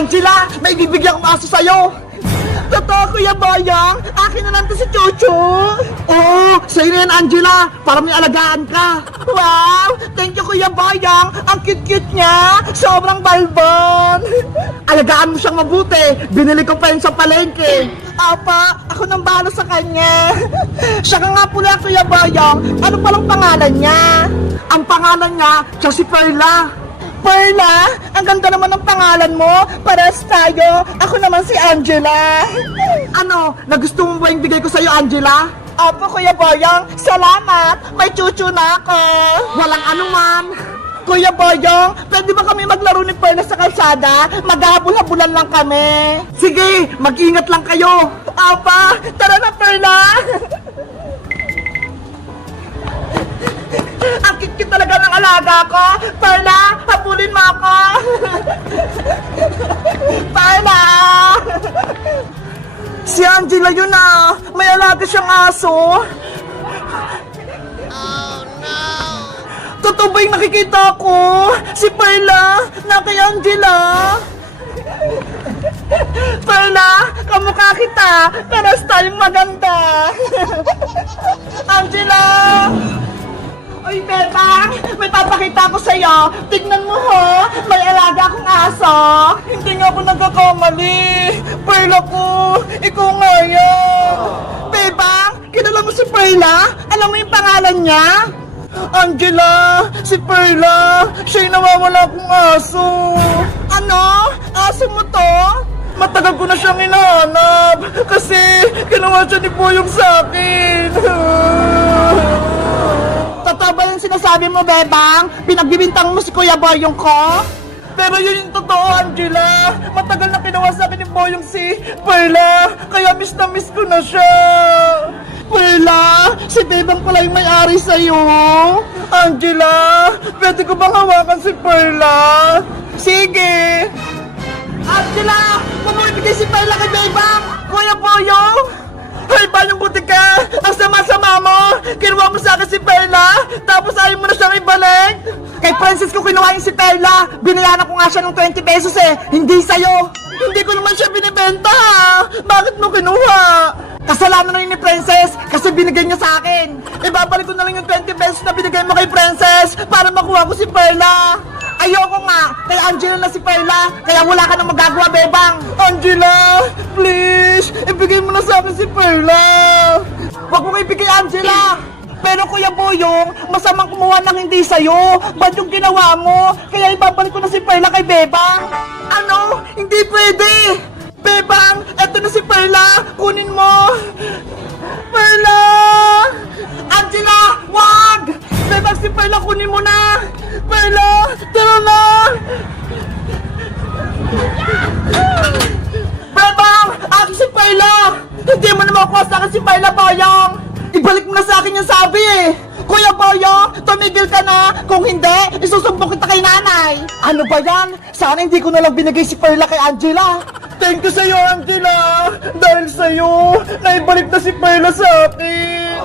Angela, may bibigyan kong aso sa'yo. Totoo, Kuya Boyong. Akin na lang to si Chuchu. Oo, sa'yo na yan, Angela. Para may alagaan ka. Wow! Thank you, Kuya Boyong. Ang cute-cute niya. Sobrang balbon. Alagaan mo siyang mabuti. Binili ko pa yun sa palengke. Apa, ako nang bahala sa kanya. Siya ka nga pula, Kuya Boyong. Ano palang pangalan niya? Ang pangalan niya, siya si Perla. Perla, ang ganda naman ng pangalan mo. Pares tayo. Ako naman si Angela. Ano, nagustuhan mo ba yung bigay ko sa'yo, Angela? Opo, Kuya Boyong. Salamat. May chuchu na ako. Walang anuman. Kuya Boyong, pwede ba kami maglaro ni Perla sa kalsada? Maghahabol-habulan lang kami. Sige, mag-ingat lang kayo. Opa, tara na, Perla. Ang cute talaga ng alaga ko. Perla, habulin mo ako. Perla! Si Angela yun ah. May alaga siyang aso. Oh no! Totoo ba yung nakikita ko? Si Perla na kay Angela. Perla, kamukha kita. Paras tayong maganda. Angela! Uy, Bebang! May papakita ko sa'yo! Tignan mo ho! May alaga akong aso! Hindi nga ako nagkakamali! Perla ko! Ikaw nga yan! Bebang! Kilala mo si Perla? Alam mo yung pangalan niya? Angela! Si Perla! Siya yung nawawala akong aso! Ano? Aso mo to? Matagal ko na siyang hinahanap! Kasi ginawa siya ni Boyong sa akin! Totoo ba yung sinasabi mo, Bebang? Pinagbibintang mo si Kuya Boyong ko? Pero yun yung totoo, Angela. Matagal na ginawa sa akin ni Boyong si Perla. Kaya miss na miss ko na siya. Perla, si Bebang pala yung may-ari sa'yo. Angela, pwede ko bang hawakan si Perla? Sige. Angela, mamibigay si Perla kay Bebang. Kuya Boyong. Hoy, Bayong Butika! Ang sama-sama mo! Kinuha mo sa akin si Perla, tapos ayaw mo na siyang ibalik! Kay Princess ko kinuha yung si Perla! Binayaran ko nga siya ng 20 pesos eh! Hindi sa'yo! Hindi ko naman siya binibenta ha! Bakit mo kinuha? Kasalanan na yun ni Princess kasi binigay niya sa akin! Ibabalik ko na lang yung 20 pesos na binigay mo kay Princess para makuha ko si Perla! Ayoko nga, kay Angela na si Perla, kaya wala ka nang magagawa, Bebang. Angela, please, ibigay mo na sa akin si Perla. Huwag mo ibigay, Angela. Pero Kuya Boyong, masamang kumuha ng hindi sa'yo. Ba't yung ginawa mo? Kaya ibabalik ko na si Perla kay Bebang. Ano? Hindi pwede. Bebang, eto na si Perla. Kunin mo. Perla! Angela, wag! Bebang, si Perla, kunin mo na. Perla, tara na! Bebang, akin si Perla! Hindi mo na makuha sa akin si Perla, Boyong! Ibalik mo na sa akin yung sabi eh! Kuya Boyong, tumigil ka na! Kung hindi, isusumbong kita kay nanay! Ano ba yan? Sana hindi ko na lang binigay si Perla kay Angela! Thank you sa'yo, Angela! Dahil sa'yo, naibalik na si Perla sa akin!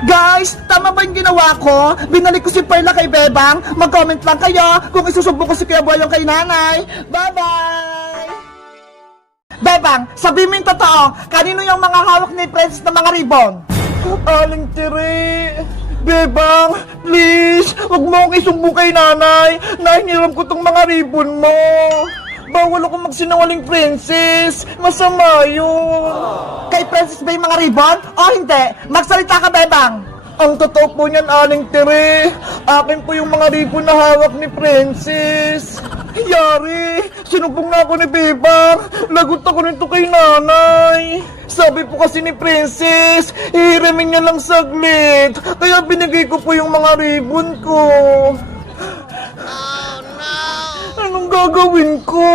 Guys, tama ba yung ginawa ko? Binalik ko si Perla kay Bebang. Mag-comment lang kayo kung isusumbong ko si Kuya Boyong kay nanay. Bye-bye! Bebang, sabi mo yung totoo. Kanino yung mga hawak ni Princess na mga ribbon? Aling tiri. Bebang, please, huwag mo akong isumbong kay nanay. Nahingiram ko tong mga ribbon mo. Bawal ako magsinungaling, Princess. Masama yun. Kay Princess ba yung mga ribbon? O hindi? Magsalita ka, Bebang. Ang totoo po niyan, Aling Tere. Akin po yung mga ribbon na hawak ni Princess. Yari, sinumpong na ako ni Bebang. Lagot ako nito kay nanay. Sabi po kasi ni Princess, ihiramin niya lang saglit. Kaya binigay ko po yung mga ribbon ko. Anong gagawin ko?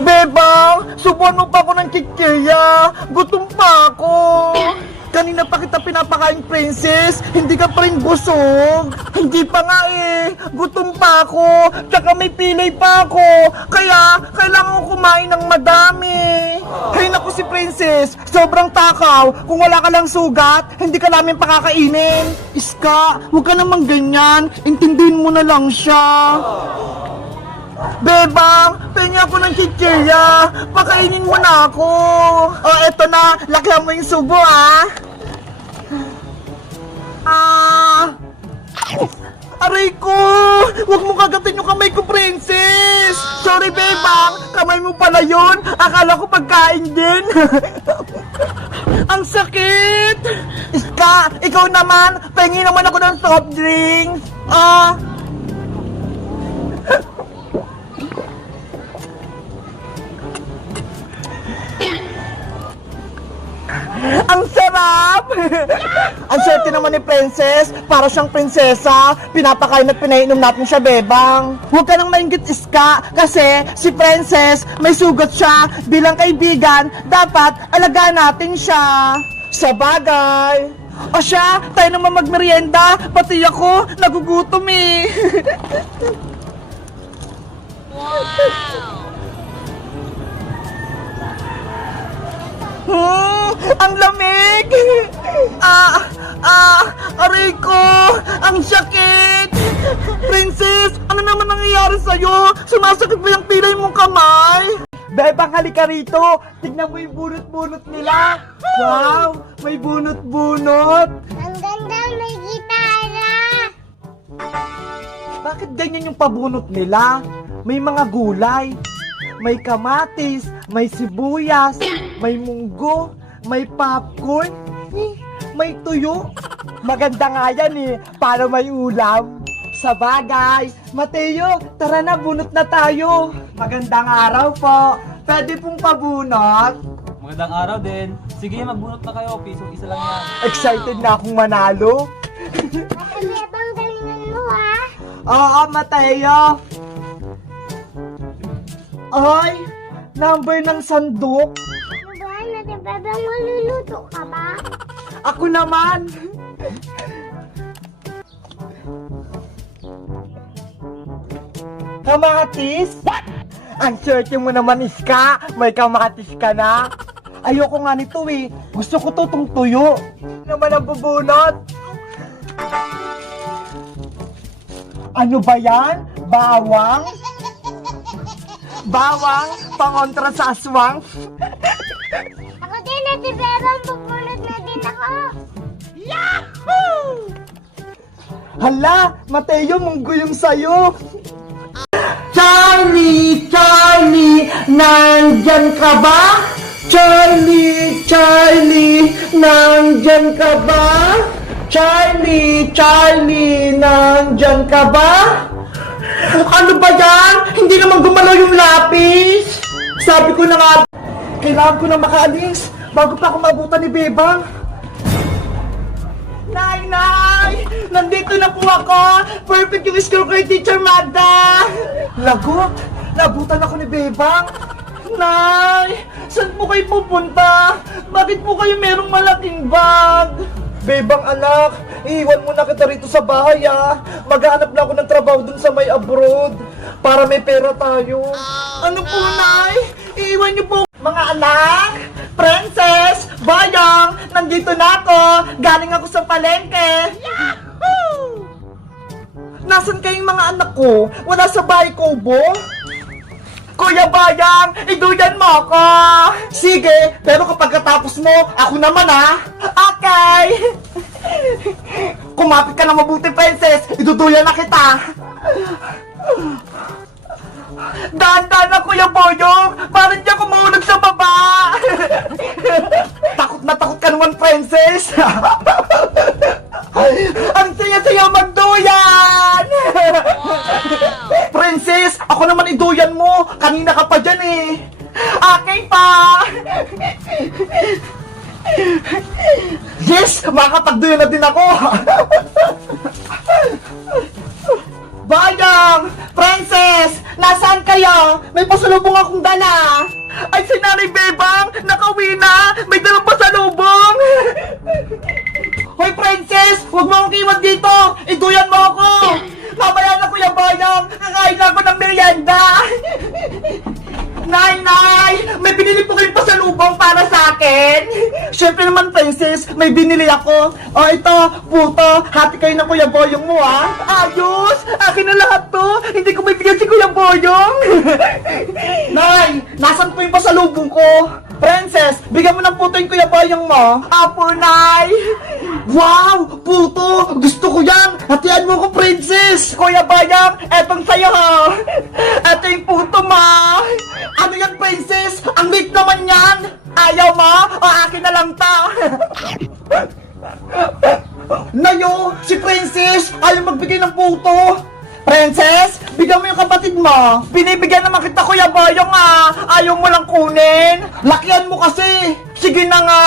Bebang, subuan mo pa ako ng chichirya. Gutom pa ako. Kanina pa kita pinapakain, Princess. Hindi ka pa rin busog. Hindi pa nga eh. Gutom pa ako. Tsaka may pilay pa ako. Kaya, kailangan ko kumain ng madami. Hay naku si Princess. Sobrang takaw. Kung wala ka lang sugat, hindi ka namin pakakainin. Iska, huwag ka namang ganyan. Intindihin mo na lang siya. Bebang, Pahingi ako ng chichirya. Pakainin mo na ako. Oh, eto na. Lakihan mo yung subo, ah. Aray ko! Huwag mo kagatin yung kamay ko, princess! Sorry, bebang! Kamay mo pala yun! Akala ko pagkain din! Ang sakit! Iska, ikaw naman! Pahingi naman ako ng soft drinks! Ang sarap! Ang swerte naman ni Princess. Para siyang prinsesa. Pinapakain at pinainom natin siya, bebang. Huwag ka nang maingit, Iska. Kasi si Princess, may sugat siya. Bilang kaibigan, dapat alagaan natin siya. Sa bagay. O siya, tayo naman magmerienda. Pati ako, nagugutom eh. Ang lamig! Aray ko! Ang sakit! Princess, ano naman nangyayari sa'yo? Sumasakit ba yung pilay mong kamay? Bebang, halika rito! Tignan mo yung bunot-bunot nila! Wow! May bunot-bunot! Ang ganda, may gitara! Bakit ganyan yung pabunot nila? May mga gulay. May kamatis, may sibuyas, may munggo, may popcorn, may tuyo. Maganda nga yan eh, para may ulam. Sa bagay, Mateo, tara na, bunot na tayo. Magandang araw po. Pwede pong pabunot. Magandang araw din. Sige, magbunot na kayo. Piso isa lang yan. Excited na akong manalo. Ate Bebang, galingan mo ha! Oo, Mateo. Ay, number ng sandok. Ano ba? Ate Bebang, maluluto ka ba? Ako naman. Kamatis? What? Ang swerte mo naman, Iska. May kamatis ka na. Ayoko nga nito eh. Gusto ko to tong tuyo. Naman ang bubunot. Ano ba yan? Bawang? Bawang? Pangontra sa aswang? Ako din, Ate Bebang, pupunod na din ako! Hala, Mateo, munggo yung sayo. Charlie, Charlie, nandyan ka ba? Charlie, Charlie, nandyan ka ba? Charlie, Charlie, nandyan ka ba? Ano ba yan? Hindi naman gumalaw yung lapis. Sabi ko na nga, kailangan ko na makaalis bago pa ako mabutan ni Bebang. Nay, Nay! Nandito na po ako! Perfect yung score ko kay Teacher Magda! Lagot! Nabutan ako ni Bebang! Nay! Saan po kayo pupunta? Bakit po kayo merong malaking bag? Bebang anak, iiwan mo na kita rito sa bahay ah. Maghanap na ako ng trabaho dun sa may abroad para may pera tayo. Ano po, Nay? Iiwan niyo po. Mga anak, Princess, Bayang, nandito na ako. Galing ako sa palengke. Yahoo! Nasaan kayong mga anak ko? Wala sa bahay ko, Bo? Kuya Bayang, iduyan mo ako! Sige, pero kapag katapos mo, ako naman ha! Okay! Kumapit ka na mabuti, Princess! Iduduyan na kita! Dahan-dahan na, Kuya Boyong! Parang di ako mahulog sa baba! Takot na takot ka naman, Princess! Ang saya-saya magduyan! Princess, ako naman iduyan mo. Kanina ka pa dyan eh. Okay pa. Yes, makakapagduyan na din ako. Bayang! Princess! Nasaan kayo? May pasalubong akong dala. Ay, si Nanay Bebang! Nakauwi na! May dalang pasalubong! Hoy, Princess! Huwag mo akong iwan dito! Iduyan mo ako! Mamaya na, Kuya Bayang! Kakain ako ng merienda! Nay! May binili po kayong pasalubong para sa akin! Siyempre naman, Princess, may binili ako! O ito, puto, hati kayo ng Kuya Boyong mo, ha? Ayos! Akin na lahat to! Hindi ko may bigyan si Kuya Boyong! pasalubong ko. Princess, bigyan mo ng puto yung Kuya Boyong mo. Apo, Nay. Wow, puto. Gusto ko yan. Hatian mo ko, Princess. Kuya Boyong, etong sa'yo, ha. Eto yung puto, ma. Ano yan, Princess? Ang liit naman yan. Ayaw mo? O akin na lang ta. Nayo, si Princess ayaw magbigay ng puto. Princess, bigyan mo yung kapatid mo. Binibigyan naman kita, Kuya Boyong, ah. Ayaw mo lang kunin. Lakihan mo kasi. Sige na nga.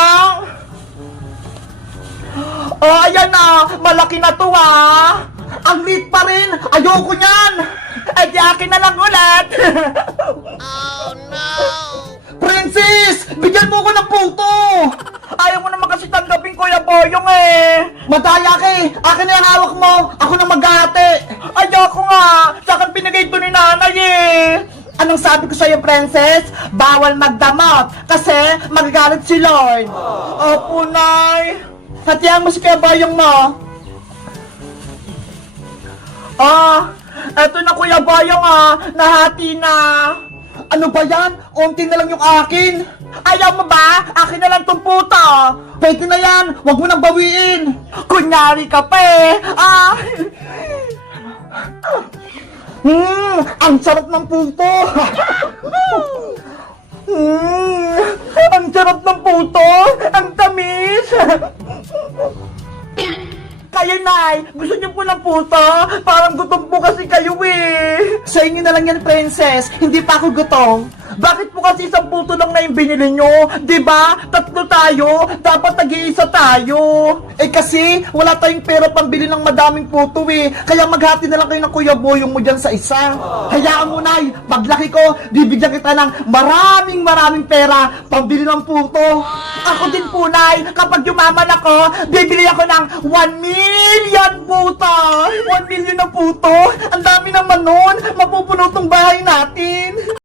Oh, ayan na. Malaki na to, ah. Ang liit pa rin. Ayoko niyan. Eh, di akin na lang ulit. Oh, no. Princess, bigyan mo ko ng puto. Ayaw mo naman kasi tanggapin, Kuya Boyong, eh. Madaya ka, eh. Akin na yung hawak mo. Ako na mag-ate. Ayoko nga. Sa akin pinigay ito ni nanay, eh. Anong sabi ko sa'yo, Princess? Bawal magdamot kasi magagalit si Lord. Opo, Nay. Hatihan mo si Kuya Boyong mo. Ah, eto na, Kuya Boyong, ah. Nahati na. Ano ba yan? Unti na lang yung akin. Ayaw mo ba? Akin na lang tong puto. Pwede na yan. Huwag mo nang bawiin. Kunyari ka pa, eh. Ah. Ang sarap ng puto. Ang sarap ng puto. Ang tamis. Kayo, Nay, gusto niyo po ng puto? Parang gutom po kasi kayo, eh. Sa inyo na lang yan, Princess. Hindi pa ako gutom. Bakit po kasi isang puto lang na yung binili nyo? Diba? Tatlo tayo. Dapat nag-iisa tayo. Eh kasi, wala tayong pera pambili ng madaming puto, eh. Kaya maghati na lang kayo ng Kuya Boyong mo dyan sa isa. Hayaan mo, Nay. Paglaki ko, bibigyan kita ng maraming pera pambili ng puto. Ako din po, Nay. Kapag yumaman ako, bibili ako ng 1 million puto. 1 million na puto? Ang dami naman nun. Mapupuno tong bahay natin.